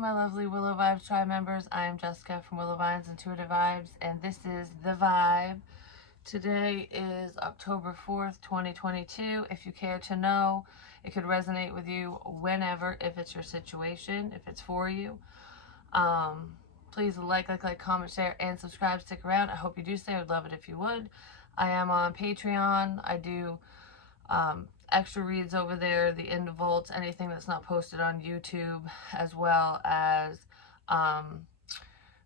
my lovely Willow Vibes Tribe members. I am Jessica from Willow Vines Intuitive Vibes, and this is The Vibe. Today is October 4th, 2022. If you care to know, it could resonate with you whenever, if it's your situation, if it's for you. Please like, comment, share, and subscribe. Stick around. I hope you do stay. I would love it if you would. I am on Patreon. I do extra reads over there, the end vaults, anything that's not posted on YouTube, as well as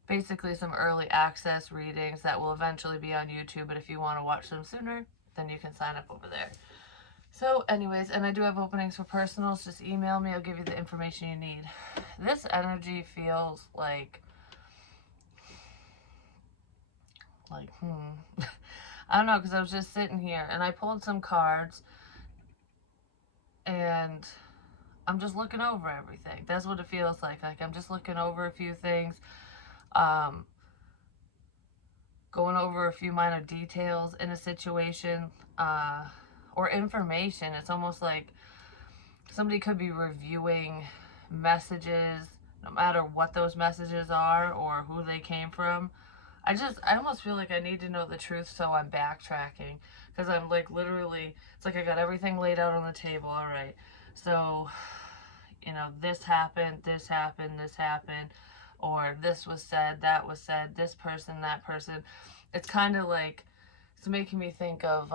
basically some early access readings that will eventually be on YouTube. But if you want to watch them sooner, then you can sign up over there. So anyways, and I do have openings for personals. Just email me. I'll give you the information you need. This energy feels like I don't know, because I was just sitting here and I pulled some cards and I'm just looking over everything. That's what it feels like. Like I'm just looking over a few things, going over a few minor details in a situation, or information. It's almost like somebody could be reviewing messages, no matter what those messages are or who they came from. I almost feel like I need to know the truth, so I'm backtracking. Because I'm like literally, it's like I got everything laid out on the table. All right. So, this happened, this happened, this happened. Or this was said, that was said, this person, that person. It's kind of like, it's making me think of,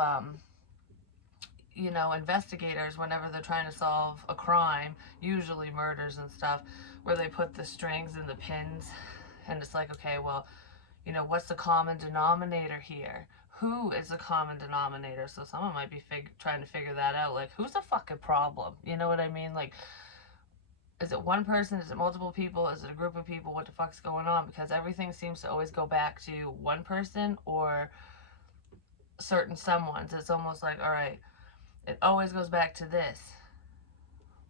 investigators whenever they're trying to solve a crime, usually murders and stuff, where they put the strings and the pins. And it's like, okay, well, what's the common denominator here? Who is the common denominator? So someone might be trying to figure that out. Like, who's the fucking problem? You know what I mean? Like, is it one person? Is it multiple people? Is it a group of people? What the fuck's going on? Because everything seems to always go back to one person or certain someones. It's almost like, all right, it always goes back to this.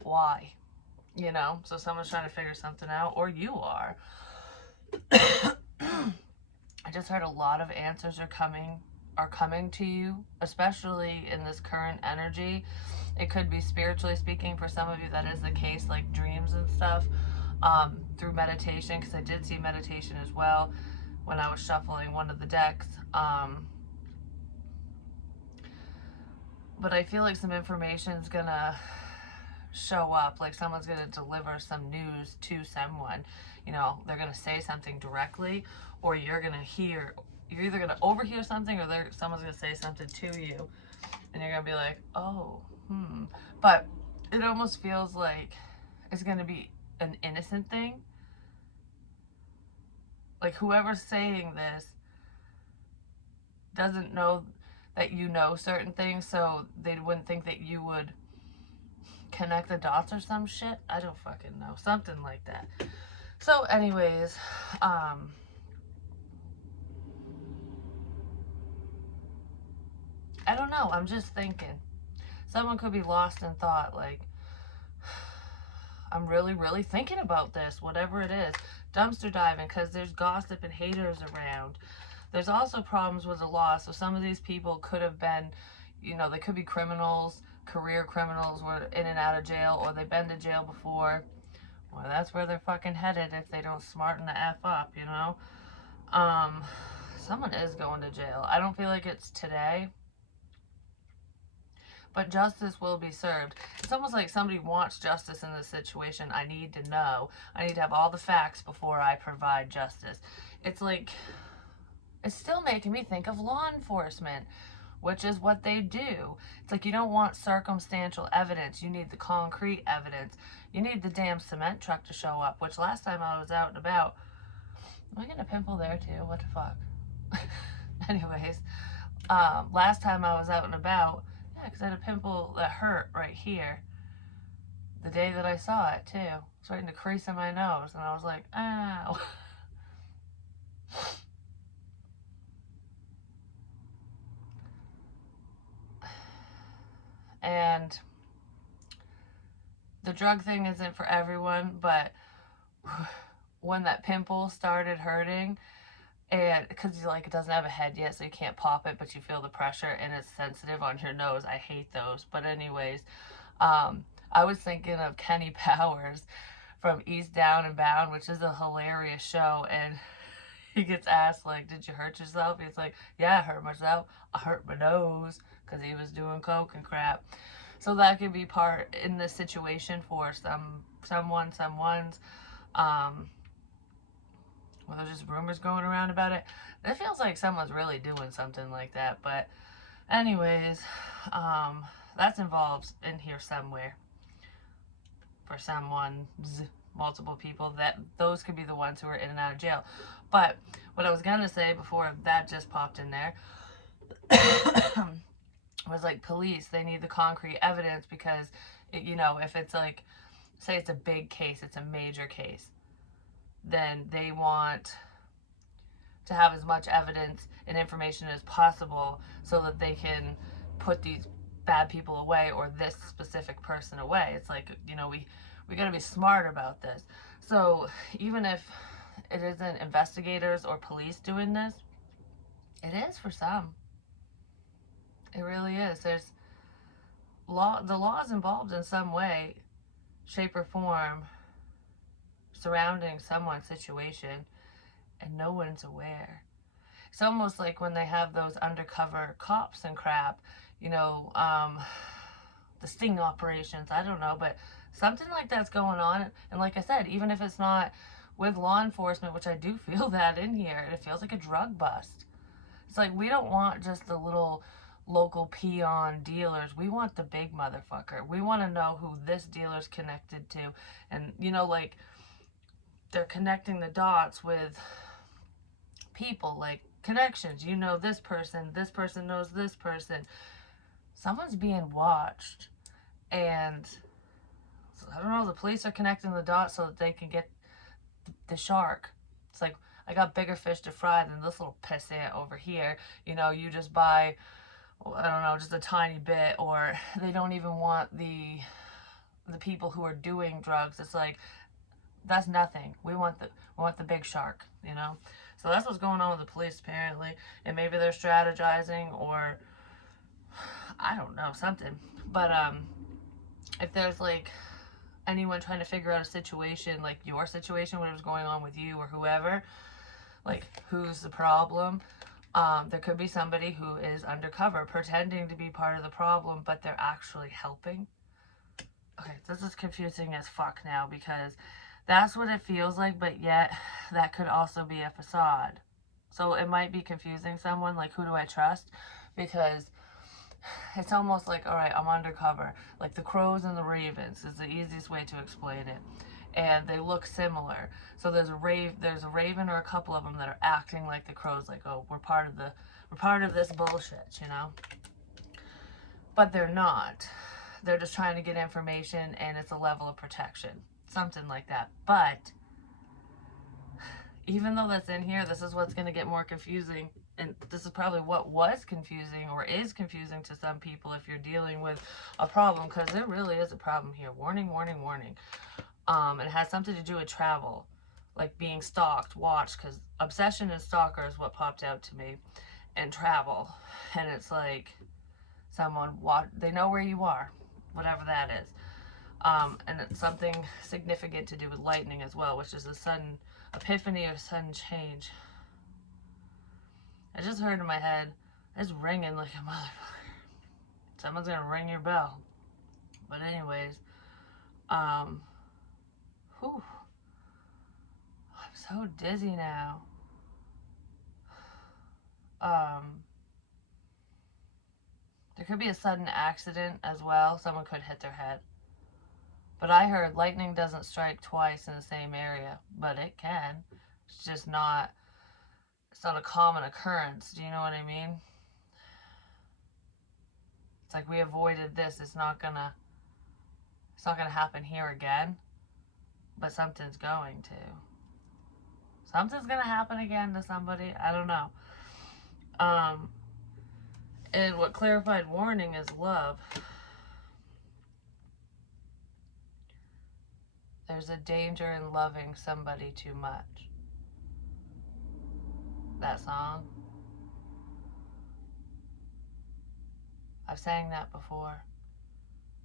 Why? So someone's trying to figure something out, or you are. I just heard a lot of answers are coming to you, especially in this current energy. It could be spiritually speaking for some of you. That is the case, like dreams and stuff, through meditation, because I did see meditation as well when I was shuffling one of the decks. But I feel like some information is gonna show up, like someone's gonna deliver some news to someone. They're gonna say something directly, or you're either gonna overhear something, or someone's gonna say something to you, and you're gonna be like, oh, But it almost feels like it's gonna be an innocent thing. Like whoever's saying this doesn't know that you know certain things, so they wouldn't think that you would connect the dots or some shit. I don't fucking know. Something like that. So anyways, I don't know. I'm just thinking. Someone could be lost in thought, like, I'm really, really thinking about this, whatever it is. Dumpster diving, because there's gossip and haters around. There's also problems with the law. So some of these people could have been, they could be criminals, career criminals, were in and out of jail, or they've been to jail before. Well, that's where they're fucking headed if they don't smarten the F up, Someone is going to jail. I don't feel like it's today, but justice will be served. It's almost like somebody wants justice in this situation. I need to know. I need to have all the facts before I provide justice. It's like, it's still making me think of law enforcement, which is what they do. It's like you don't want circumstantial evidence. You need the concrete evidence. You need the damn cement truck to show up, which last time I was out and about, am I getting a pimple there too? What the fuck? Anyways, last time I was out and about, yeah, because I had a pimple that hurt right here. The day that I saw it too. It's right in the crease in my nose, and I was like, ow. And the drug thing isn't for everyone, but when that pimple started hurting, and because it doesn't have a head yet, so you can't pop it, but you feel the pressure and it's sensitive on your nose. I hate those. But anyways, I was thinking of Kenny Powers from East Down and Bound, which is a hilarious show. And he gets asked, like, did you hurt yourself? He's like, yeah, I hurt myself. I hurt my nose because he was doing coke and crap. So that could be part in this situation for someone's, well, there's just rumors going around about it. It feels like someone's really doing something like that. But anyways, that's involved in here somewhere for someone's multiple people. That those could be the ones who are in and out of jail. But what I was gonna say before that just popped in there was like police. They need the concrete evidence because, if it's like, say it's a big case, it's a major case, then they want to have as much evidence and information as possible so that they can put these bad people away or this specific person away. It's like, we got to be smart about this. So even if it isn't investigators or police doing this, it is for some. It really is. There's the law is involved in some way, shape, or form surrounding someone's situation, and no one's aware. It's almost like when they have those undercover cops and crap, the sting operations, I don't know, but something like that's going on. And like I said, even if it's not with law enforcement, which I do feel that in here, it feels like a drug bust. It's like, we don't want just the little local peon dealers. We want the big motherfucker. We want to know who this dealer's connected to. And, like, they're connecting the dots with people, like connections. This person knows this person. Someone's being watched. And I don't know, the police are connecting the dots so that they can get the shark. It's like, I got bigger fish to fry than this little pissant over here. You just buy, I don't know, just a tiny bit, or they don't even want the people who are doing drugs. It's like, that's nothing. We want the big shark, So that's what's going on with the police apparently, and maybe they're strategizing, or I don't know, something. But if there's like anyone trying to figure out a situation, like your situation, what was going on with you or whoever, like who's the problem, there could be somebody who is undercover pretending to be part of the problem, but they're actually helping. Okay, this is confusing as fuck now, because that's what it feels like, but yet that could also be a facade. So it might be confusing someone, like, who do I trust? Because it's almost like, all right, I'm undercover. Like the crows and the ravens is the easiest way to explain it. And they look similar. So there's a raven or a couple of them that are acting like the crows, like, oh, we're part of this bullshit, But they're not. They're just trying to get information, and it's a level of protection. Something like that. But even though that's in here, this is what's going to get more confusing. And this is probably what was confusing or is confusing to some people if you're dealing with a problem, because there really is a problem here. Warning, warning, warning. It has something to do with travel, like being stalked, watched, because obsession and stalker is what popped out to me, and travel. And it's like they know where you are, whatever that is. And it's something significant to do with lightning as well, which is a sudden epiphany or sudden change. I just heard in my head, it's ringing like a motherfucker. Someone's gonna ring your bell. But anyways, whew. I'm so dizzy now. There could be a sudden accident as well. Someone could hit their head. But I heard lightning doesn't strike twice in the same area, but it can. It's just not, it's not a common occurrence. Do you know what I mean? It's like, we avoided this. It's not gonna happen here again, but something's going to. Something's gonna happen again to somebody. I don't know. And what clarified warning is love. There's a danger in loving somebody too much. That song. I've sang that before.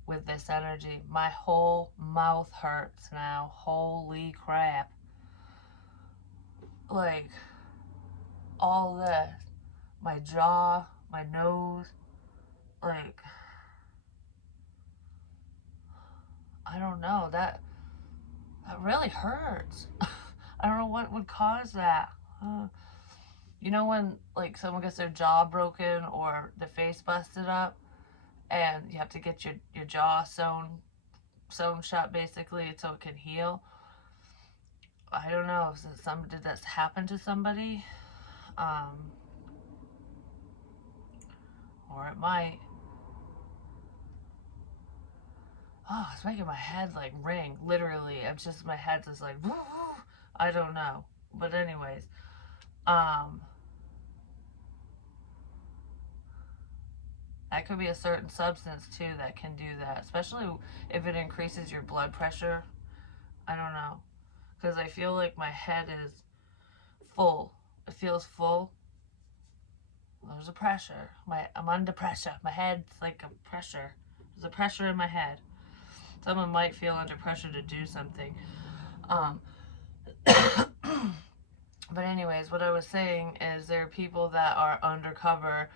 with this energy. My whole mouth hurts now. Holy crap. Like, all this. My jaw, my nose, like, I don't know. That really hurts. I don't know what would cause that. You know when, like, someone gets their jaw broken or their face busted up and you have to get your jaw sewn shut basically so it can heal? I don't know if did this happen to somebody? Or it might. Oh, it's making my head like ring. Literally, it's just my head's just like, woo, woo. I don't know. But anyways, that could be a certain substance too that can do that, especially if it increases your blood pressure. I don't know, because I feel like my head is full. It feels full. There's a pressure. I'm under pressure. My head's like a pressure. There's a pressure in my head. Someone might feel under pressure to do something. But anyways, what I was saying is there are people that are undercover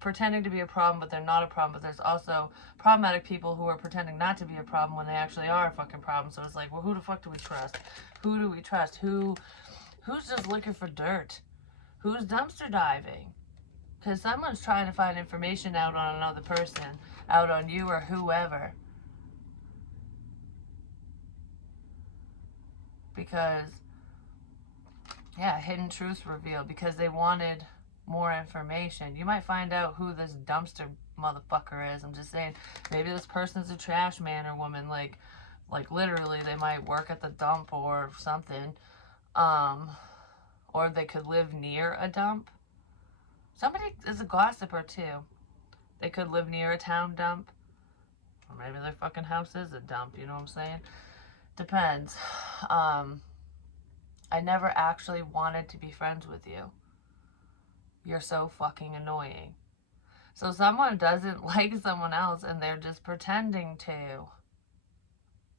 pretending to be a problem, but they're not a problem. But there's also problematic people who are pretending not to be a problem when they actually are a fucking problem. So it's like, well, who the fuck do we trust? Who do we trust? Who's just looking for dirt? Who's dumpster diving? Because someone's trying to find information out on another person, out on you or whoever. Because, yeah, hidden truths revealed because they wanted more information. You might find out who this dumpster motherfucker is. I'm just saying, maybe this person's a trash man or woman. Like literally, they might work at the dump or something. Or they could live near a dump. Somebody is a gossiper too. They could live near a town dump. Or maybe their fucking house is a dump, you know what I'm saying? Depends. I never actually wanted to be friends with you. You're so fucking annoying. So someone doesn't like someone else and they're just pretending to.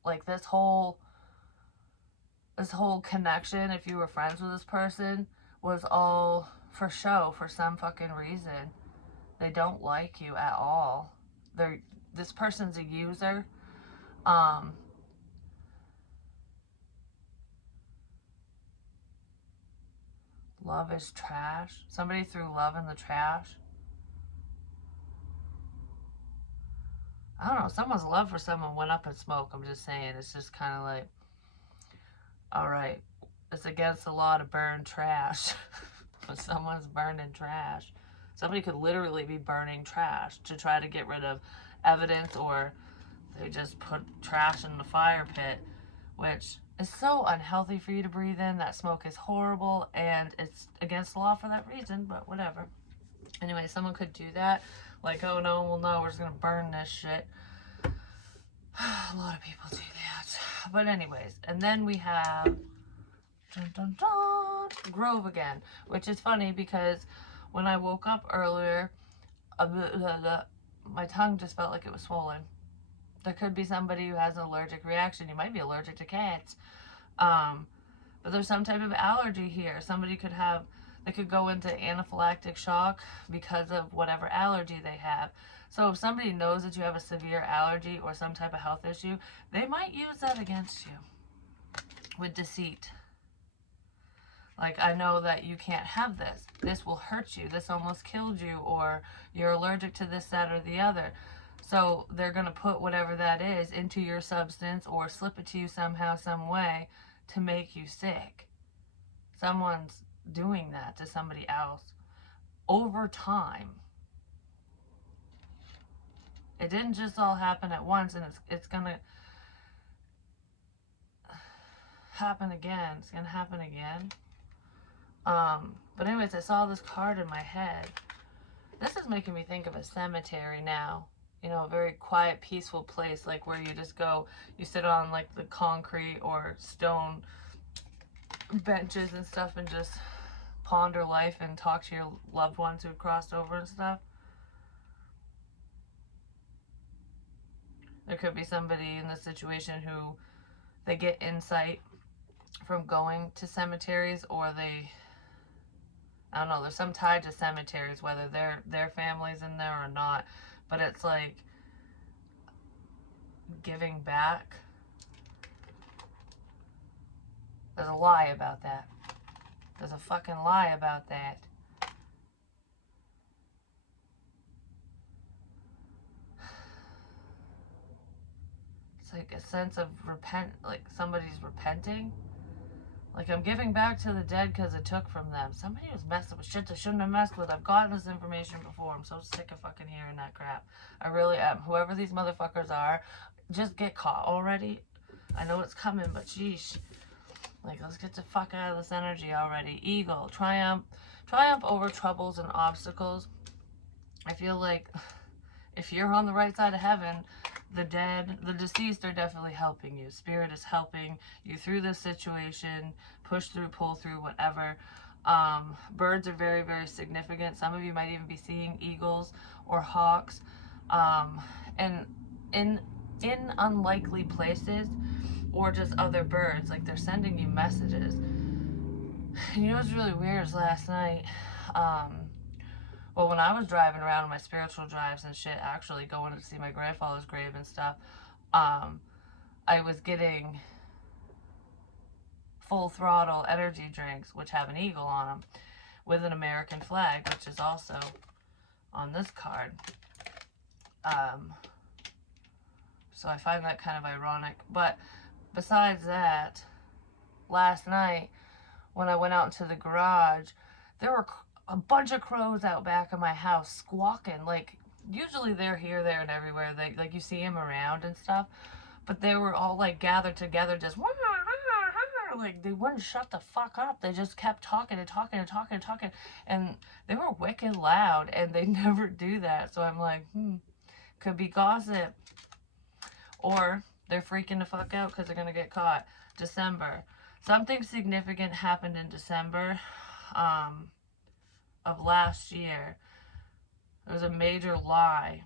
Like this whole connection, if you were friends with this person, was all for show for some fucking reason. They don't like you at all. This person's a user. Love is trash. Somebody threw love in the trash. I don't know. Someone's love for someone went up in smoke. I'm just saying. It's just kind of like, all right, it's against the law to burn trash. But someone's burning trash. Somebody could literally be burning trash to try to get rid of evidence, or they just put trash in the fire pit, which is so unhealthy for you to breathe in. That smoke is horrible, and it's against the law for that reason, but whatever. Anyway, someone could do that. Like, oh, no one will know. We're just going to burn this shit. A lot of people do that. But anyways, and then we have dun, dun, dun, Grove again, which is funny because when I woke up earlier, my tongue just felt like it was swollen. There could be somebody who has an allergic reaction. You might be allergic to cats. But there's some type of allergy here. Somebody could have, they could go into anaphylactic shock because of whatever allergy they have. So if somebody knows that you have a severe allergy or some type of health issue, they might use that against you with deceit. Like, I know that you can't have this. This will hurt you. This almost killed you, or you're allergic to this, that, or the other. So they're going to put whatever that is into your substance or slip it to you somehow, some way to make you sick. Someone's doing that to somebody else over time. It didn't just all happen at once, and it's going to happen again. It's going to happen again. But anyways, I saw this card in my head. This is making me think of a cemetery now. You know, a very quiet, peaceful place, like where you just go, you sit on like the concrete or stone benches and stuff and just ponder life and talk to your loved ones who have crossed over and stuff. There could be somebody in this situation who they get insight from going to cemeteries, or they, I don't know, there's some tied to cemeteries, whether their family's in there or not, but it's like giving back. There's a lie about that. There's a fucking lie about that. It's like a sense of like somebody's repenting. Like, I'm giving back to the dead because it took from them. Somebody was messing with shit they shouldn't have messed with. I've gotten this information before. I'm so sick of fucking hearing that crap. I really am. Whoever these motherfuckers are, just get caught already. I know it's coming, but sheesh. Like, let's get the fuck out of this energy already. Eagle, triumph over troubles and obstacles. I feel like if you're on the right side of heaven, the dead, the deceased are definitely helping you. Spirit is helping you through this situation, push through, pull through, whatever. Birds are very, very significant. Some of you might even be seeing eagles or hawks. And in unlikely places, or just other birds, like they're sending you messages. You know what's really weird is last night, well, when I was driving around on my spiritual drives and shit, actually going to see my grandfather's grave and stuff, I was getting full throttle energy drinks, which have an eagle on them, with an American flag, which is also on this card. So I find that kind of ironic. But besides that, last night, when I went out into the garage, there were a bunch of crows out back of my house squawking. Like, usually they're here, there, and everywhere. They, like, you see them around and stuff. But they were all, like, gathered together, just, like, they wouldn't shut the fuck up. They just kept talking and talking and talking and talking. And they were wicked loud, and they never do that. So I'm like, could be gossip. Or they're freaking the fuck out because they're going to get caught. December. Something significant happened in December of last year. There was a major lie.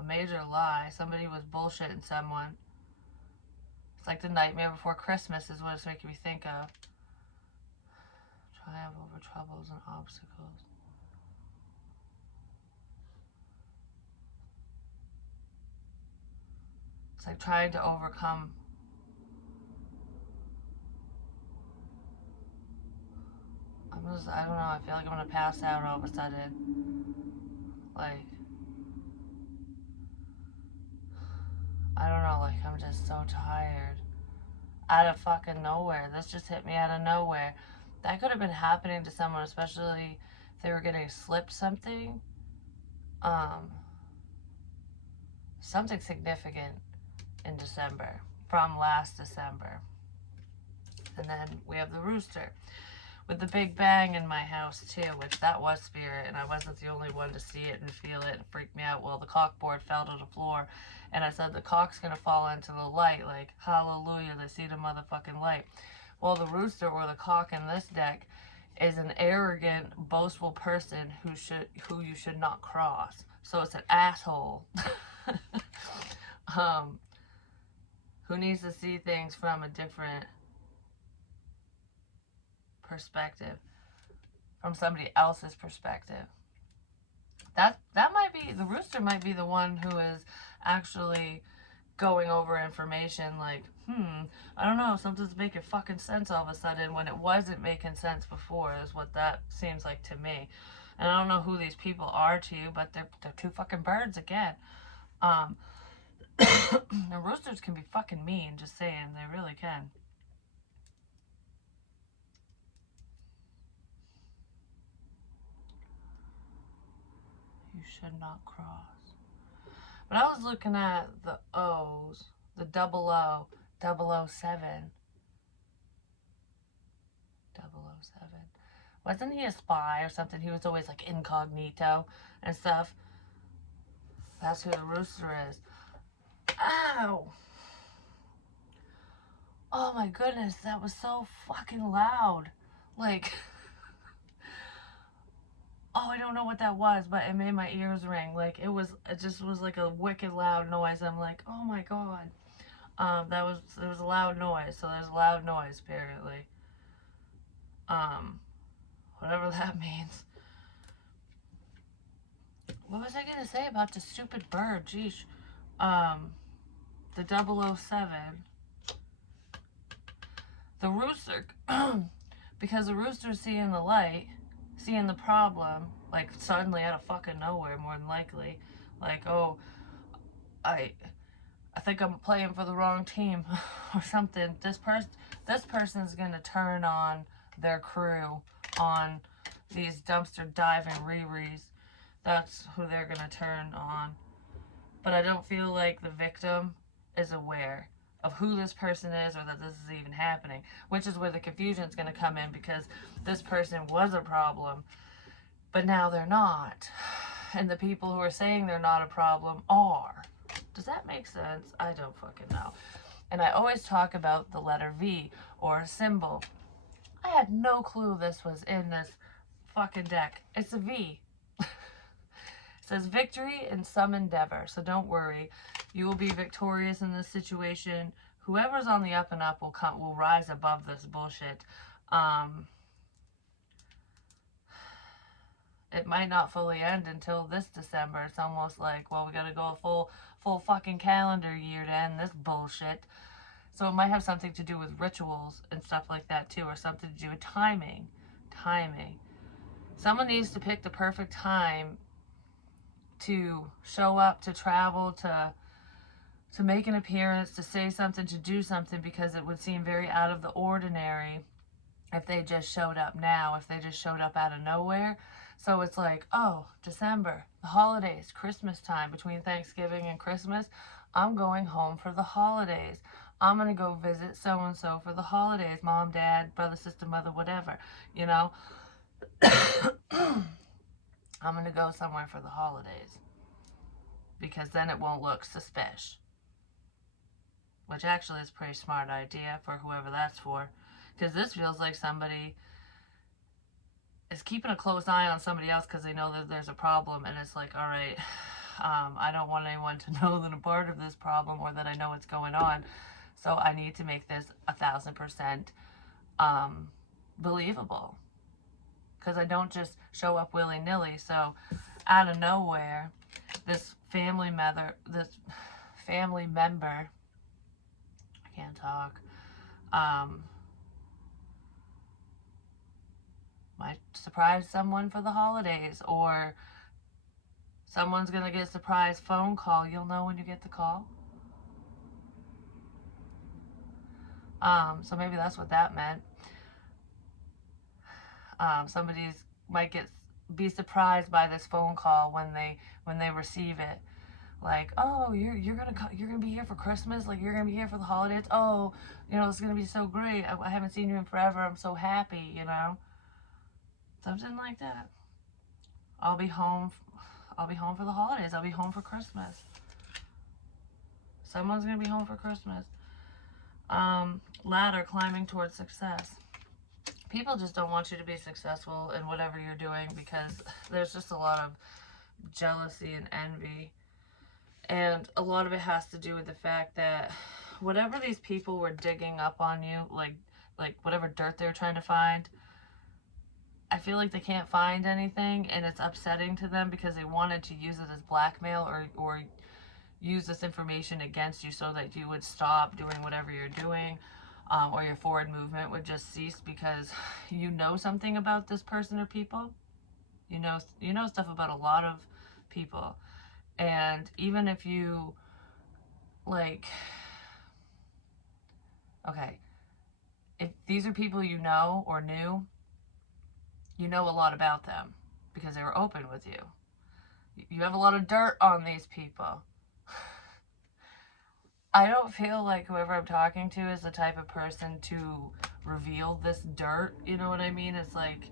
A major lie. Somebody was bullshitting someone. It's like the nightmare before Christmas is what it's making me think of. Triumph over troubles and obstacles. It's like trying to overcome. I don't know, I feel like I'm gonna pass out all of a sudden. Like, I don't know, like, I'm just so tired. Out of fucking nowhere. This just hit me out of nowhere. That could have been happening to someone, especially if they were getting slipped something. Something significant in December, from last December. And then we have the rooster with the big bang in my house too, which that was spirit, and I wasn't the only one to see it and feel it and freak me out. Well, the cockboard fell to the floor, and I said the cock's gonna fall into the light, like, hallelujah, they see the motherfucking light. Well, the rooster, or the cock in this deck, is an arrogant, boastful person who you should not cross. So it's an asshole. Who needs to see things from a different perspective, from somebody else's perspective. That might be, the rooster might be the one who is actually going over information like, I don't know, something's making fucking sense all of a sudden when it wasn't making sense before, is what that seems like to me. And I don't know who these people are to you, but they're two fucking birds again. The roosters can be fucking mean, just saying, they really can. You should not cross. But I was looking at the O's, the 00, 007. 007. Wasn't he a spy or something? He was always like incognito and stuff. That's who the rooster is. Ow! Oh my goodness, that was so fucking loud. Like, oh, I don't know what that was, but it made my ears ring. Like it just was like a wicked loud noise. I'm like, oh my God. There was a loud noise. So there's a loud noise apparently. Um, Whatever that means. What was I gonna say about the stupid bird? Jeez. The 007. The rooster. Because the rooster's seeing the light, seeing the problem, like suddenly out of fucking nowhere, more than likely. Like, oh, I think I'm playing for the wrong team or something. This person's gonna turn on their crew on these dumpster diving Riris. That's who they're gonna turn on. But I don't feel like the victim is aware of who this person is or that this is even happening, which is where the confusion is going to come in, because this person was a problem, but now they're not. And the people who are saying they're not a problem are. Does that make sense? I don't fucking know. And I always talk about the letter V or a symbol. I had no clue this was in this fucking deck. It's a V. It says victory in some endeavor, so don't worry. You will be victorious in this situation. Whoever's on the up and up will rise above this bullshit. It might not fully end until this December. It's almost like, well, we gotta go a full fucking calendar year to end this bullshit. So it might have something to do with rituals and stuff like that too, or something to do with timing. Someone needs to pick the perfect time to show up, to travel, to make an appearance, to say something, to do something, because it would seem very out of the ordinary if they just showed up now, if they just showed up out of nowhere. So it's like, oh, December, the holidays, Christmas time, between Thanksgiving and Christmas, I'm going home for the holidays. I'm going to go visit so-and-so for the holidays, mom, dad, brother, sister, mother, whatever, you know. I'm going to go somewhere for the holidays, because then it won't look suspicious. Which actually is a pretty smart idea for whoever that's for. Because this feels like somebody is keeping a close eye on somebody else because they know that there's a problem. And it's like, all right, I don't want anyone to know that I'm part of this problem or that I know what's going on. So I need to make this 1,000% believable. Because I don't just show up willy-nilly. So out of nowhere, this family member, I can't talk, might surprise someone for the holidays, or someone's gonna get a surprise phone call. You'll know when you get the call. So maybe that's what that meant. Somebody's might be surprised by this phone call when they receive it. Like, oh, you're gonna be here for Christmas, like you're gonna be here for the holidays. Oh, it's gonna be so great. I haven't seen you in forever. I'm so happy, something like that. I'll be home for the holidays. I'll be home for Christmas. Someone's gonna be home for Christmas. Ladder, climbing towards success. People just don't want you to be successful in whatever you're doing, because there's just a lot of jealousy and envy. And a lot of it has to do with the fact that whatever these people were digging up on you, like whatever dirt they're trying to find, I feel like they can't find anything, and it's upsetting to them because they wanted to use it as blackmail or use this information against you so that you would stop doing whatever you're doing, or your forward movement would just cease, because you know something about this person or people. You know stuff about a lot of people. And even if you, okay, if these are people you know or knew, you know a lot about them because they were open with you. You have a lot of dirt on these people. I don't feel like whoever I'm talking to is the type of person to reveal this dirt, you know what I mean? It's like,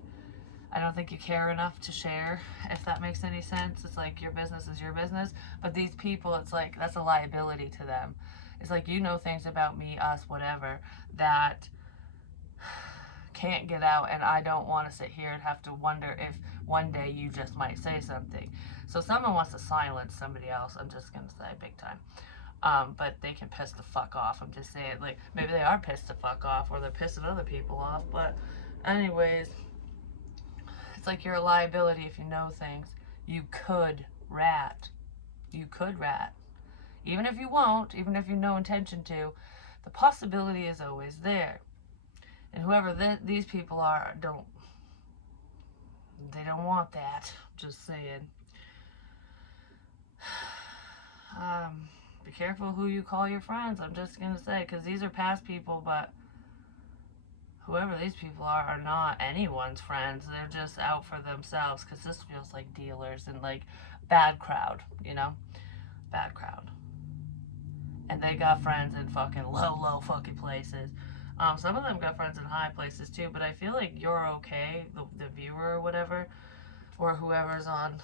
I don't think you care enough to share, if that makes any sense. It's like, your business is your business. But these people, it's like, that's a liability to them. It's like, you know things about me, us, whatever, that can't get out, and I don't want to sit here and have to wonder if one day you just might say something. So someone wants to silence somebody else, I'm just going to say big time. But they can piss the fuck off. I'm just saying, like, maybe they are pissed the fuck off, or they're pissing other people off. But anyways, it's like you're a liability if you know things. You could rat. You could rat. Even if you won't, even if you have no intention to, the possibility is always there. And whoever these people are, they don't want that. Just saying. Be careful who you call your friends. I'm just going to say, because these are past people, but whoever these people are not anyone's friends. They're just out for themselves, because this feels like dealers and like bad crowd, you know? Bad crowd. And they got friends in fucking low fucking places. Some of them got friends in high places too, but I feel like you're okay, the viewer or whatever, or whoever's on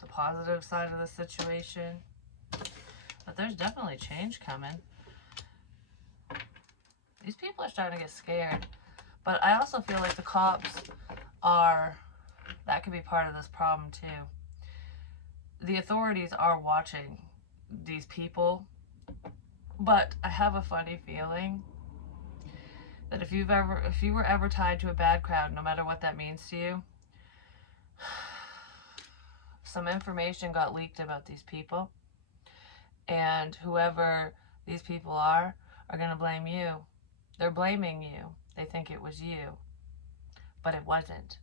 the positive side of the situation. But there's definitely change coming. These people are starting to get scared. But I also feel like the cops that could be part of this problem too. The authorities are watching these people, but I have a funny feeling that if you were ever tied to a bad crowd, no matter what that means to you, some information got leaked about these people, and whoever these people are going to blame you. They're blaming you. They think it was you, but it wasn't.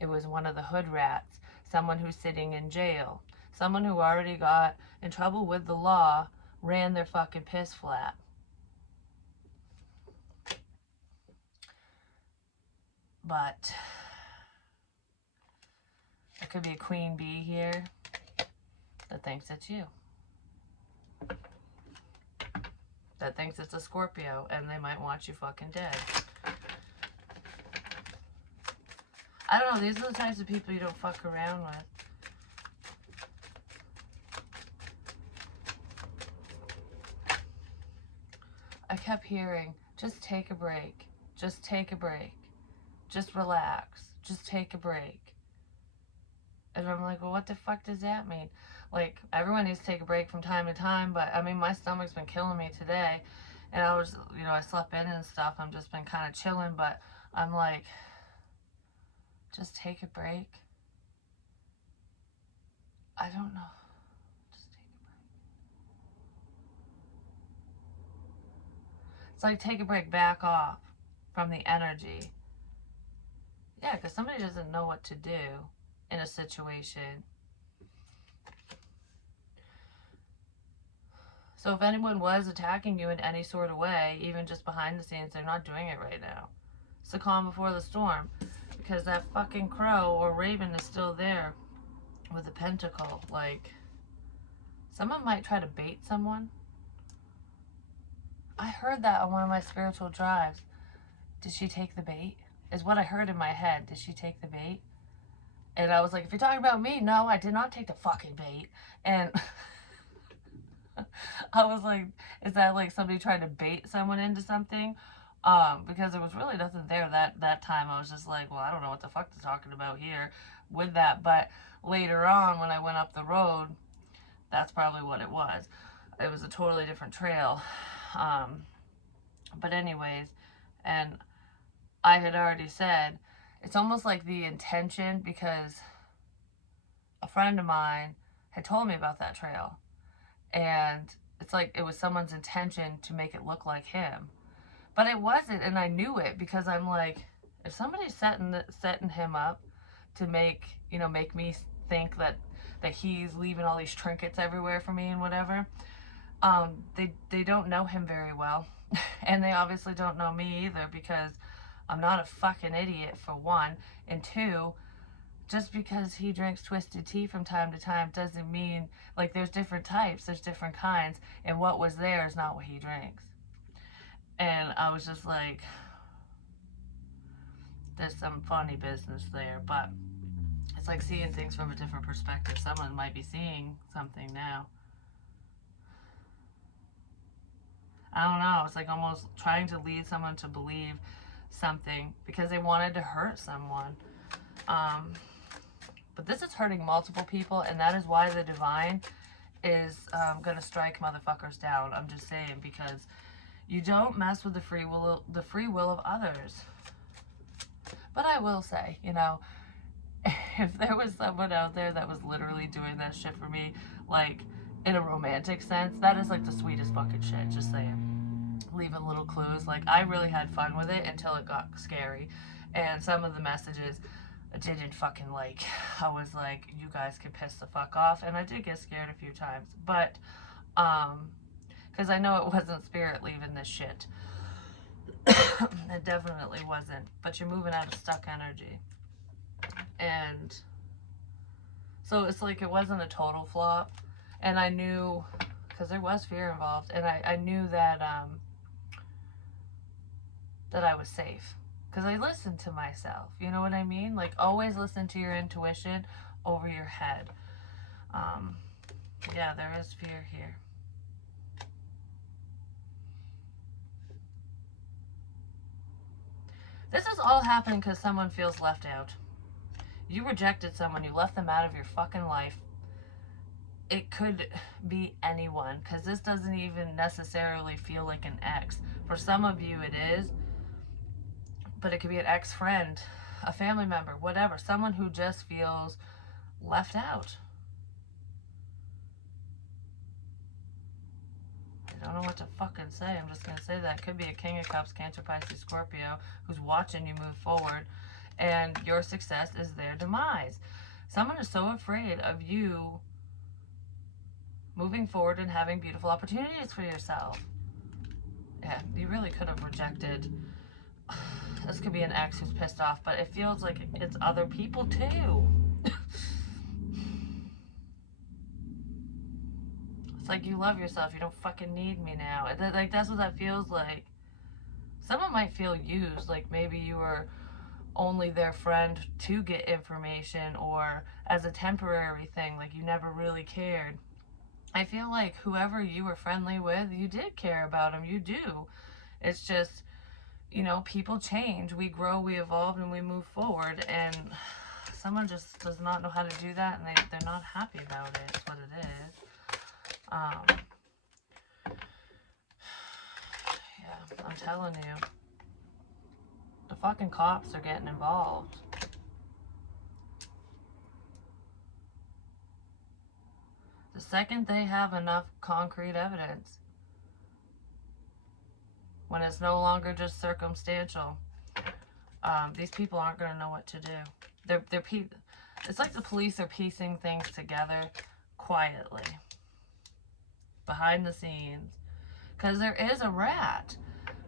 It was one of the hood rats, someone who's sitting in jail, someone who already got in trouble with the law, ran their fucking piss flat. But there could be a queen bee here that thinks it's you. That thinks it's a Scorpio, and they might want you fucking dead. I don't know, these are the types of people you don't fuck around with. I kept hearing, just take a break. Just take a break. Just relax. Just take a break. And I'm like, well, what the fuck does that mean? Like, everyone needs to take a break from time to time, but, I mean, my stomach's been killing me today. And I was, you know, I slept in and stuff. I've just been kind of chilling, but I'm like, just take a break. I don't know. Just take a break. It's like, take a break, back off from the energy. Yeah, because somebody doesn't know what to do in a situation. So if anyone was attacking you in any sort of way, even just behind the scenes, they're not doing it right now. It's the calm before the storm. Because that fucking crow or raven is still there with a pentacle. Like, someone might try to bait someone. I heard that on one of my spiritual drives. Did she take the bait? Is what I heard in my head. Did she take the bait? And I was like, if you're talking about me, no, I did not take the fucking bait. And I was like, is that like somebody trying to bait someone into something? Because there was really nothing there that time. I was just like, well, I don't know what the fuck they're talking about here with that. But later on, when I went up the road, that's probably what it was. It was a totally different trail. But anyways, and I had already said, it's almost like the intention, because a friend of mine had told me about that trail. And it's like it was someone's intention to make it look like him. But it wasn't, and I knew it, because I'm like, if somebody's setting him up to make me think that he's leaving all these trinkets everywhere for me and whatever, they don't know him very well. And they obviously don't know me either, because I'm not a fucking idiot, for one. And two, just because he drinks twisted tea from time to time doesn't mean, like, there's different types, there's different kinds, and what was there is not what he drinks. And I was just like, there's some funny business there, but it's like seeing things from a different perspective. Someone might be seeing something now. I don't know. It's like almost trying to lead someone to believe something because they wanted to hurt someone. But this is hurting multiple people, and that is why the divine is gonna strike motherfuckers down. I'm just saying, because you don't mess with the free will of others. But I will say, you know, if there was someone out there that was literally doing that shit for me, like in a romantic sense, that is like the sweetest fucking shit. Just saying, leaving little clues. Like, I really had fun with it until it got scary, and some of the messages I didn't fucking like. I was like, you guys can piss the fuck off, and I did get scared a few times, but because I know it wasn't spirit leaving this shit. It definitely wasn't. But you're moving out of stuck energy. And so it's like it wasn't a total flop. And I knew, because there was fear involved, and I knew that that I was safe. Because I listened to myself. You know what I mean? Like, always listen to your intuition over your head. Yeah, there is fear here. This is all happening because someone feels left out. You rejected someone, you left them out of your fucking life. It could be anyone, because this doesn't even necessarily feel like an ex. For some of you it is, but it could be an ex-friend, a family member, whatever. Someone who just feels left out. I don't know what to fucking say. I'm just going to say that. It could be a King of Cups, Cancer, Pisces, Scorpio, who's watching you move forward, and your success is their demise. Someone is so afraid of you moving forward and having beautiful opportunities for yourself. Yeah, you really could have rejected. This could be an ex who's pissed off, but it feels like it's other people too. It's like, you love yourself. You don't fucking need me now. Like, that's what that feels like. Someone might feel used. Like, maybe you were only their friend to get information, or as a temporary thing. Like, you never really cared. I feel like whoever you were friendly with, you did care about them. You do. It's just, you know, people change. We grow, we evolve, and we move forward. And someone just does not know how to do that, and they're not happy about it. That's what it is. Yeah, I'm telling you. The fucking cops are getting involved. The second they have enough concrete evidence, when it's no longer just circumstantial, these people aren't going to know what to do. It's like the police are piecing things together quietly, behind the scenes, because there is a rat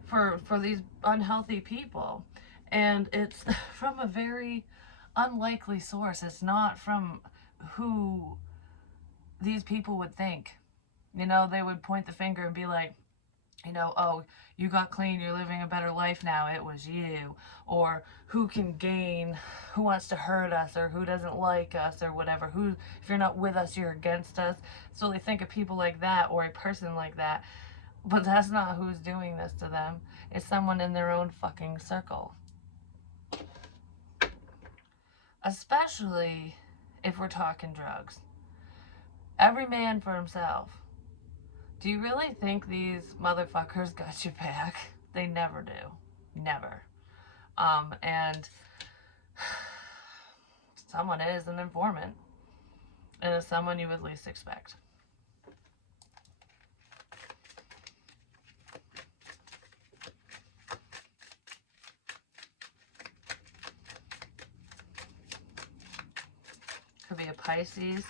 for these unhealthy people, and it's from a very unlikely source. It's not from who these people would think. You know, they would point the finger and be like, you know, oh, you got clean, you're living a better life now, it was you. Or who can gain, who wants to hurt us, or who doesn't like us, or whatever. Who, if you're not with us, you're against us. So they think of people like that, or a person like that. But that's not who's doing this to them. It's someone in their own fucking circle. Especially if we're talking drugs. Every man for himself. Do you really think these motherfuckers got you back? They never do. Never. And someone is an informant. And it's someone you would least expect. Could be a Pisces.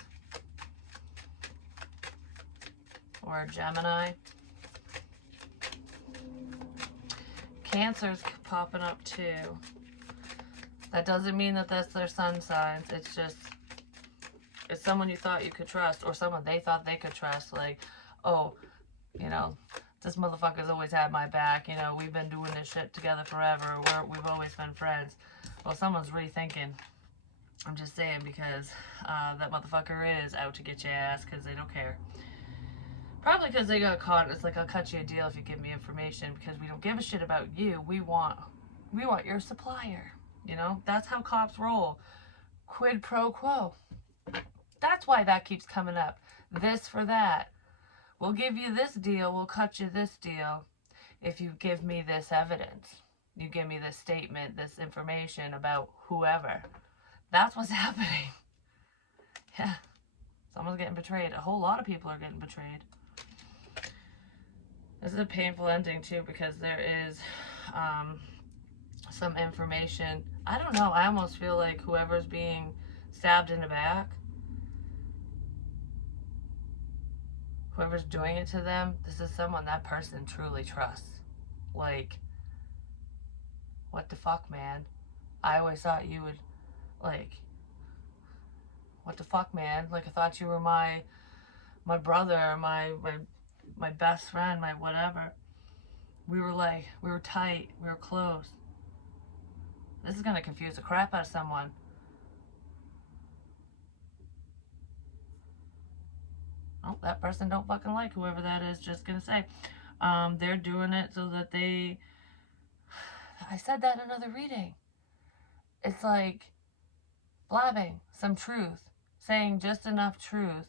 Or a Gemini. Cancer's popping up too. That doesn't mean that that's their sun signs. It's just, it's someone you thought you could trust, or someone they thought they could trust. Like, oh, you know, this motherfucker's always had my back. You know, we've been doing this shit together forever. We've always been friends. Well, someone's rethinking. I'm just saying, because that motherfucker is out to get your ass because they don't care. Probably because they got caught. It's like, I'll cut you a deal if you give me information, because we don't give a shit about you. We want your supplier. You know, that's how cops roll. Quid pro quo. That's why that keeps coming up. This for that. We'll give you this deal. We'll cut you this deal if you give me this evidence. You give me this statement, this information about whoever. That's what's happening. Yeah. Someone's getting betrayed. A whole lot of people are getting betrayed. This is a painful ending too, because there is some information. I don't know. I almost feel like whoever's being stabbed in the back, whoever's doing it to them, this is someone that person truly trusts. Like, what the fuck, man? I always thought you would, like, what the fuck, man? Like, I thought you were my brother, my best friend, my whatever. We were tight, we were close. This is gonna confuse the crap out of someone. Oh, that person don't fucking like whoever that is, just gonna say. They're doing it so that they, I said that in another reading. It's like blabbing some truth, saying just enough truth,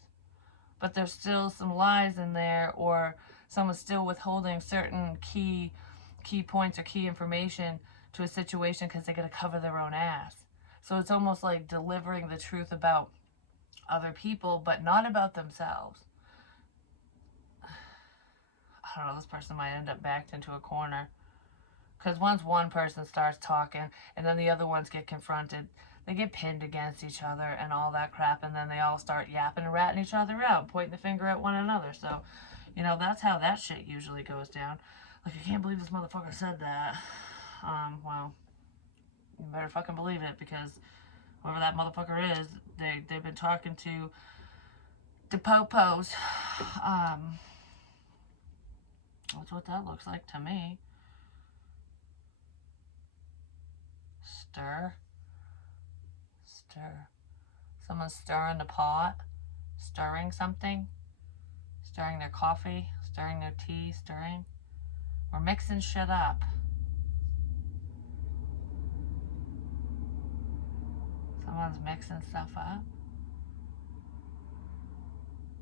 but there's still some lies in there, or someone's still withholding certain key points or key information to a situation because they gotta cover their own ass. So it's almost like delivering the truth about other people, but not about themselves. I don't know, this person might end up backed into a corner. Because once one person starts talking and then the other ones get confronted, they get pinned against each other and all that crap, and then they all start yapping and ratting each other out, pointing the finger at one another. So, you know, that's how that shit usually goes down. Like, I can't believe this motherfucker said that. Well, you better fucking believe it, because whoever that motherfucker is, they've been talking to the popos. That's what that looks like to me. Stir. Someone's stirring the pot, stirring something, stirring their coffee, stirring their tea, stirring. We're mixing shit up. Someone's mixing stuff up.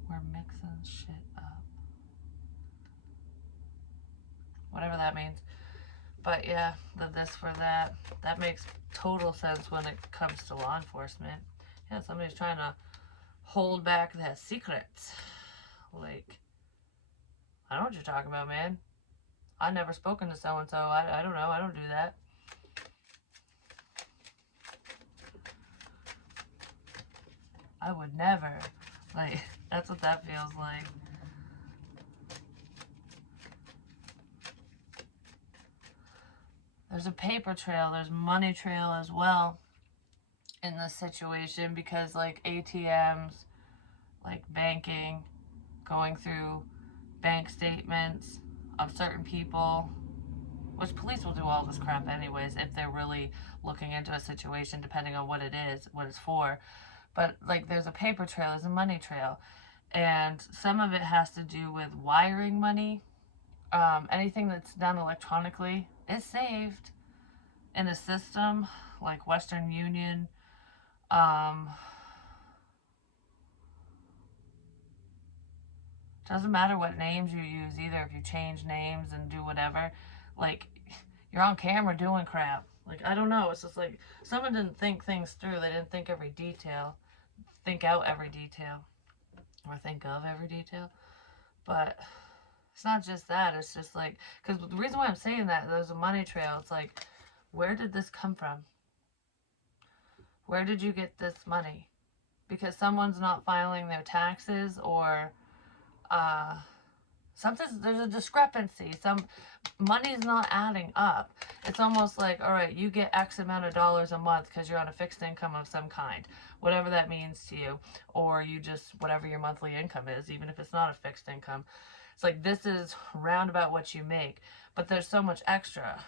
We're mixing shit up. Whatever that means. But yeah, the this for that. That makes total sense when it comes to law enforcement. Yeah, somebody's trying to hold back their secrets. Like, I don't know what you're talking about, man. I've never spoken to so-and-so. I don't know. I don't do that. I would never. Like, that's what that feels like. There's a paper trail. There's money trail as well in this situation, because like ATMs, like banking, going through bank statements of certain people, which police will do all this crap anyways if they're really looking into a situation, depending on what it is, what it's for. But like, there's a paper trail, there's a money trail, and some of it has to do with wiring money. Anything that's done electronically is saved in a system like Western Union. Doesn't matter what names you use either. If you change names and do whatever, like, you're on camera doing crap. Like, I don't know. It's just like someone didn't think things through. They didn't think every detail, think out every detail, or think of every detail. But it's not just that. It's just like, because the reason why I'm saying that, there's a money trail. It's like, where did this come from? Where did you get this money? Because someone's not filing their taxes, or there's a discrepancy. Some money's not adding up. It's almost like, all right, you get X amount of dollars a month because you're on a fixed income of some kind, whatever that means to you, or you just, whatever your monthly income is, even if it's not a fixed income. It's like, this is roundabout what you make, but there's so much extra.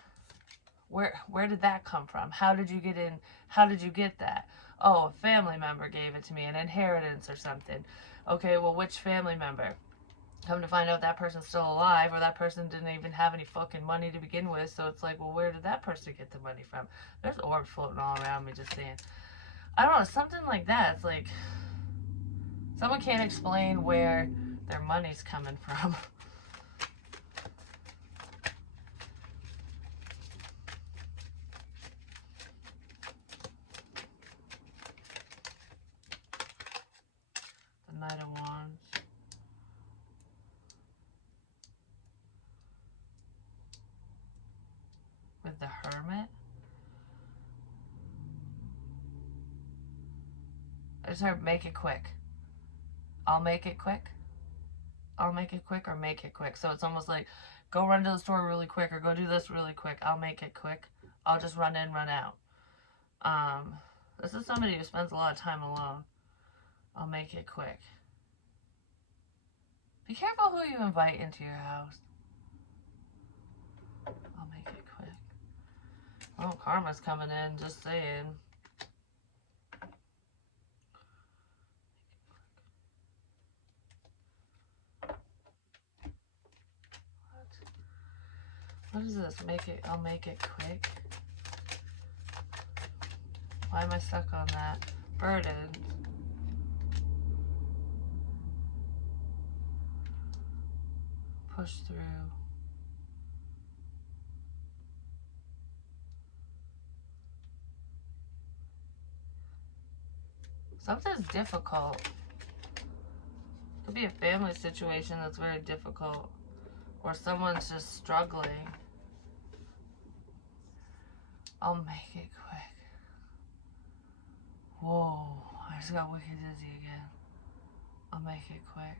Where did that come from? How did you get in? How did you get that? Oh, a family member gave it to me, an inheritance or something. Okay, well, which family member? Come to find out that person's still alive, or that person didn't even have any fucking money to begin with. So it's like, well, where did that person get the money from? There's orbs floating all around me, just saying. I don't know, something like that. It's like someone can't explain where their money's coming from. The Knight of Wands. With the Hermit. I just heard make it quick. I'll make it quick. I'll make it quick, or make it quick. So it's almost like, go run to the store really quick, or go do this really quick. I'll make it quick. I'll just run in, run out. This is somebody who spends a lot of time alone. I'll make it quick. Be careful who you invite into your house. I'll make it quick. Oh, karma's coming in, just saying. What is this? I'll make it quick. Why am I stuck on that? Burden. Push through. Something's difficult. Could be a family situation that's very difficult. Or someone's just struggling. I'll make it quick. Whoa, I just got wicked dizzy again. I'll make it quick.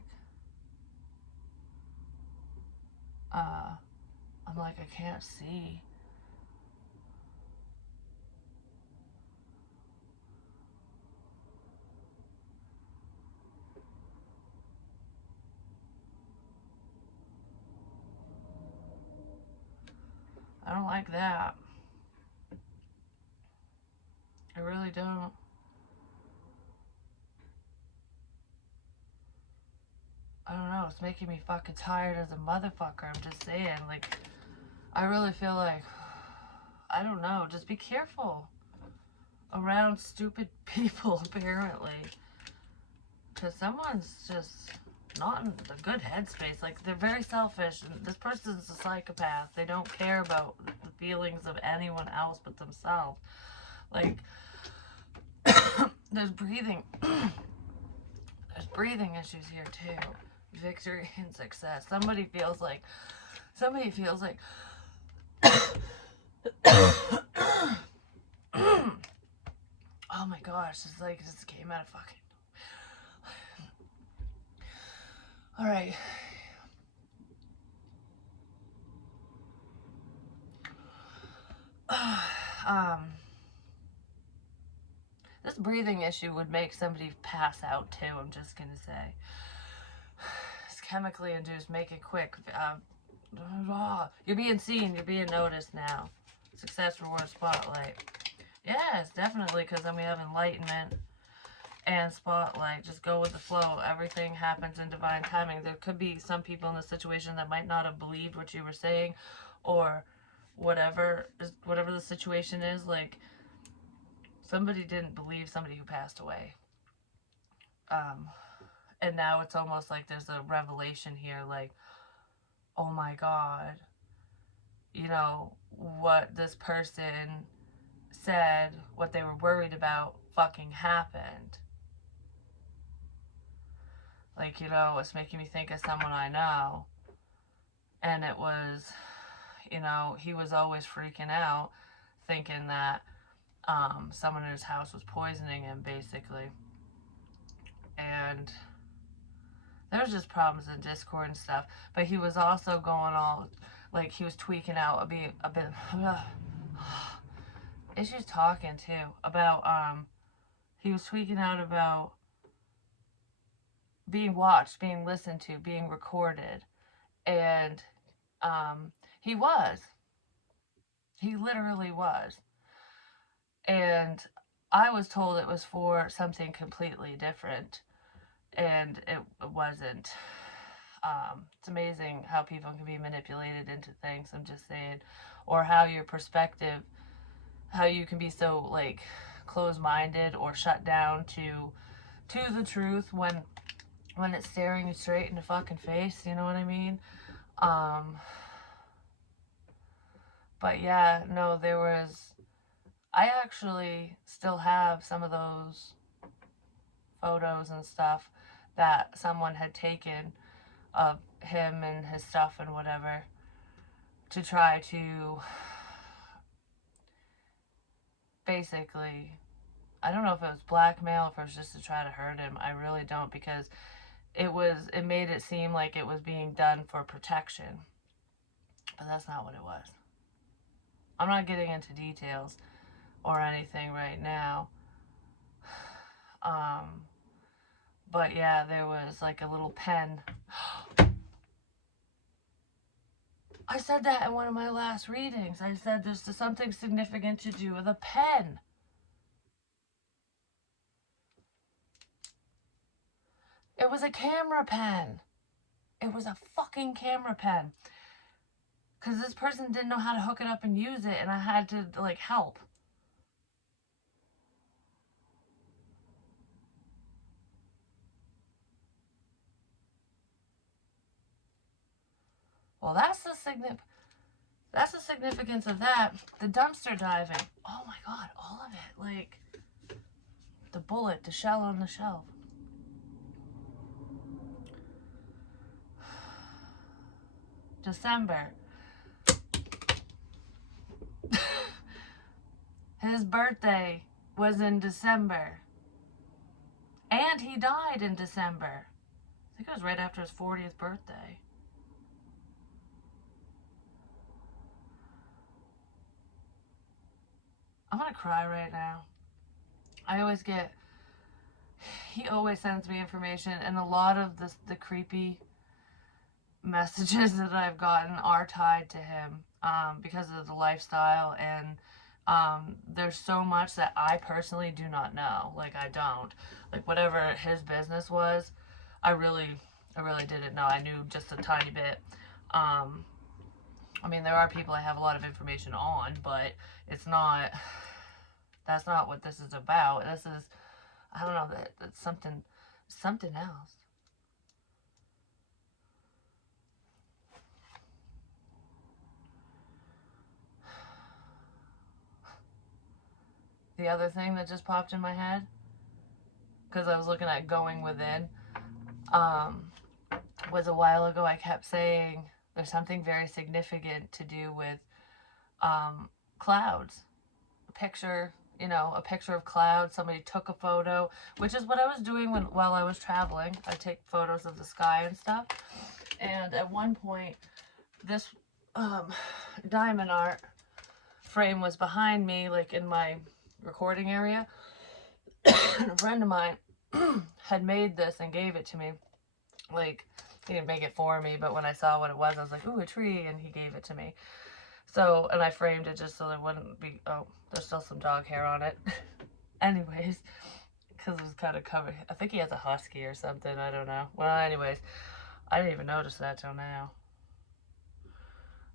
I'm like, I can't see. I don't like that. I really don't. I don't know, it's making me fucking tired as a motherfucker. I'm just saying, like, I really feel like, I don't know, just be careful around stupid people, apparently. Because someone's just not in a good headspace. Like, they're very selfish, and this person's a psychopath. They don't care about the feelings of anyone else but themselves. Like, there's breathing issues here too. Victory and success. Somebody feels like oh my gosh, it's like this came out of fucking. All right. This breathing issue would make somebody pass out too, I'm just gonna say. It's chemically induced, make it quick. You're being seen, you're being noticed now. Success, reward, spotlight. Yes, definitely, because then we have enlightenment and spotlight. Just go with the flow. Everything happens in divine timing. There could be some people in the situation that might not have believed what you were saying, or whatever the situation is. Like, somebody didn't believe somebody who passed away, and now it's almost like there's a revelation here, like, oh my god, you know, what this person said, what they were worried about, fucking happened. Like, you know, it's making me think of someone I know, and it was, you know, he was always freaking out, thinking that someone in his house was poisoning him, basically. And there was just problems in Discord and stuff, but he was also going all, like, he was tweaking out a bit issues talking too about he was tweaking out about being watched, being listened to, being recorded. And he literally was. And I was told it was for something completely different, and it wasn't. It's amazing how people can be manipulated into things. I'm just saying, or how your perspective, how you can be so like closed-minded or shut down to the truth when it's staring you straight in the fucking face. You know what I mean? Um, but yeah, no, there was. I actually still have some of those photos and stuff that someone had taken of him and his stuff and whatever to try to basically, I don't know if it was blackmail, if it was just to try to hurt him. I really don't, because it made it seem like it was being done for protection, but that's not what it was. I'm not getting into details or anything right now. But yeah, there was like a little pen. I said that in one of my last readings. I said there's something significant to do with a pen. It was a camera pen. It was a fucking camera pen. Because this person didn't know how to hook it up and use it, and I had to, like, help. Well, that's the significance of that. The dumpster diving. Oh my god, all of it. Like, the bullet, the shell on the shelf. December. His birthday was in December. And he died in December. I think it was right after his 40th birthday. I'm gonna cry right now. He always sends me information, and a lot of the creepy messages that I've gotten are tied to him, because of the lifestyle, and there's so much that I personally do not know. Like, I don't. Like, whatever his business was, I really didn't know. I knew just a tiny bit. I mean, there are people I have a lot of information on, but that's not what this is about. This is, I don't know, that's something else. The other thing that just popped in my head, because I was looking at going within, was a while ago I kept saying there's something very significant to do with clouds. A picture of clouds. Somebody took a photo, which is what I was doing while I was traveling. I take photos of the sky and stuff. And at one point, this diamond art frame was behind me, like in my recording area. And a friend of mine had made this and gave it to me. Like, he didn't make it for me, but when I saw what it was, I was like, ooh, a tree, and he gave it to me. So, and I framed it just so there wouldn't be, oh, there's still some dog hair on it. Anyways, because it was kind of covered. I think he has a husky or something, I don't know. Well, anyways, I didn't even notice that till now.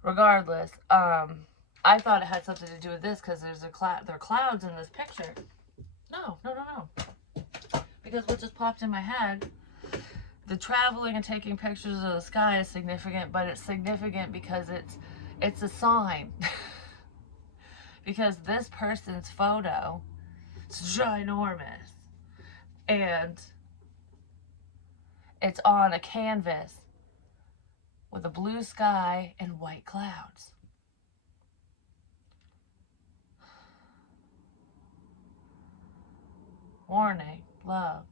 Regardless, I thought it had something to do with this, because there are clouds in this picture. No. Because what just popped in my head, the traveling and taking pictures of the sky is significant, but it's significant because it's a sign. Because this person's photo is ginormous, and it's on a canvas with a blue sky and white clouds. Warning, love.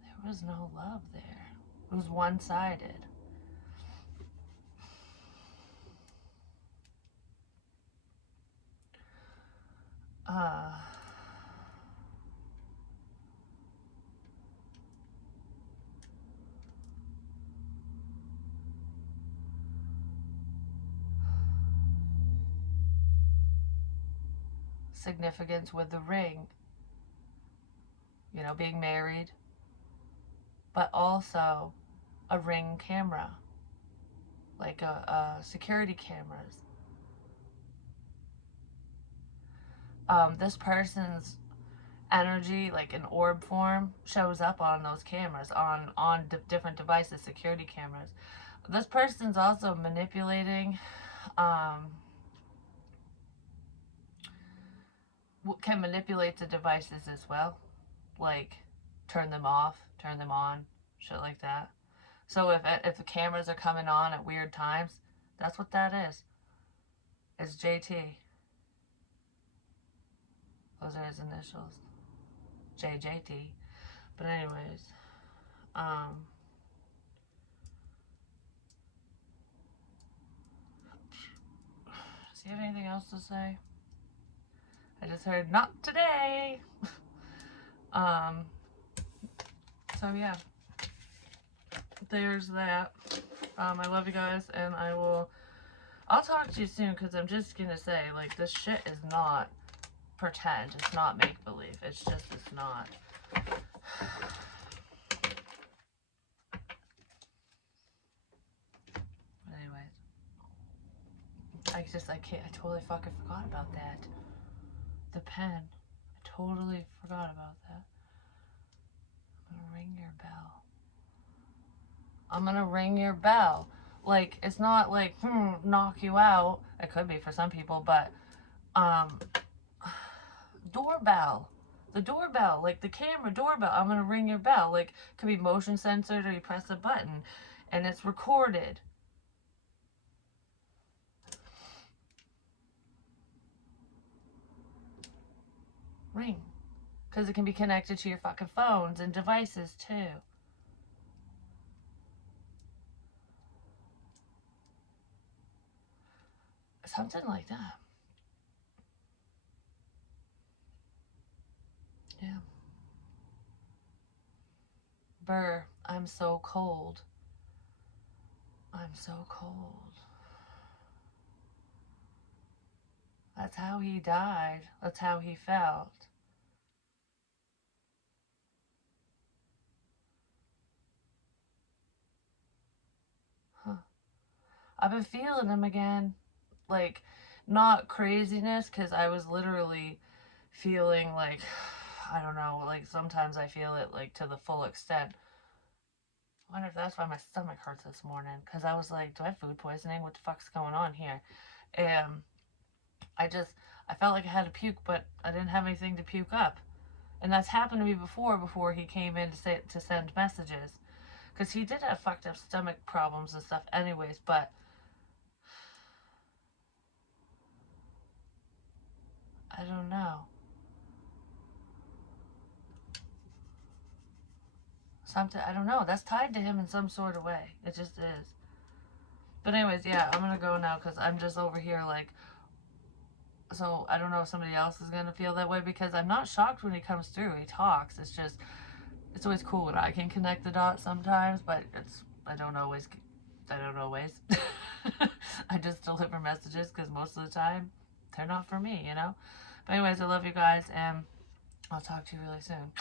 There was no love there. It was one-sided. Significance with the ring. Being married. but also a Ring camera, like a security cameras. This person's energy, like in orb form, shows up on those cameras, on different devices, security cameras. This person's also manipulating, can manipulate the devices as well, like turn them off, turn them on, shit like that. So if the cameras are coming on at weird times, that's what that is. It's JT. Those are his initials. JJT. But anyways, does he have anything else to say? I just heard not today. So yeah, there's that. I love you guys, and I'll talk to you soon, because I'm just gonna say, like, this shit is not pretend. It's not make-believe. It's not. But anyways, I can't, I totally fucking forgot about that. The pen. I totally forgot about that. I'm gonna ring your bell. I'm gonna ring your bell. Like, it's not like, knock you out. It could be for some people, but, doorbell. The doorbell, like the camera doorbell. I'm gonna ring your bell. Like, it could be motion censored, or you press a button and it's recorded. Ring. Because it can be connected to your fucking phones and devices too. Something like that. Yeah. Burr, I'm so cold. I'm so cold. That's how he died. That's how he felt. Huh. I've been feeling him again. Like, not craziness, because I was literally feeling like, I don't know, like sometimes I feel it like to the full extent. I wonder if that's why my stomach hurts this morning, because I was like, do I have food poisoning? What the fuck's going on here? And I felt like I had to puke, but I didn't have anything to puke up. And that's happened to me before he came in to send messages. Because he did have fucked up stomach problems and stuff anyways, but I don't know. Something, I don't know. That's tied to him in some sort of way. It just is. But anyways, yeah, I'm gonna go now, because I'm just over here like, so I don't know if somebody else is gonna feel that way, because I'm not shocked when he comes through. He talks. It's just, it's always cool when I can connect the dots sometimes, but I don't always. I just deliver messages, because most of the time they're not for me, you know. But anyways, I love you guys, and I'll talk to you really soon.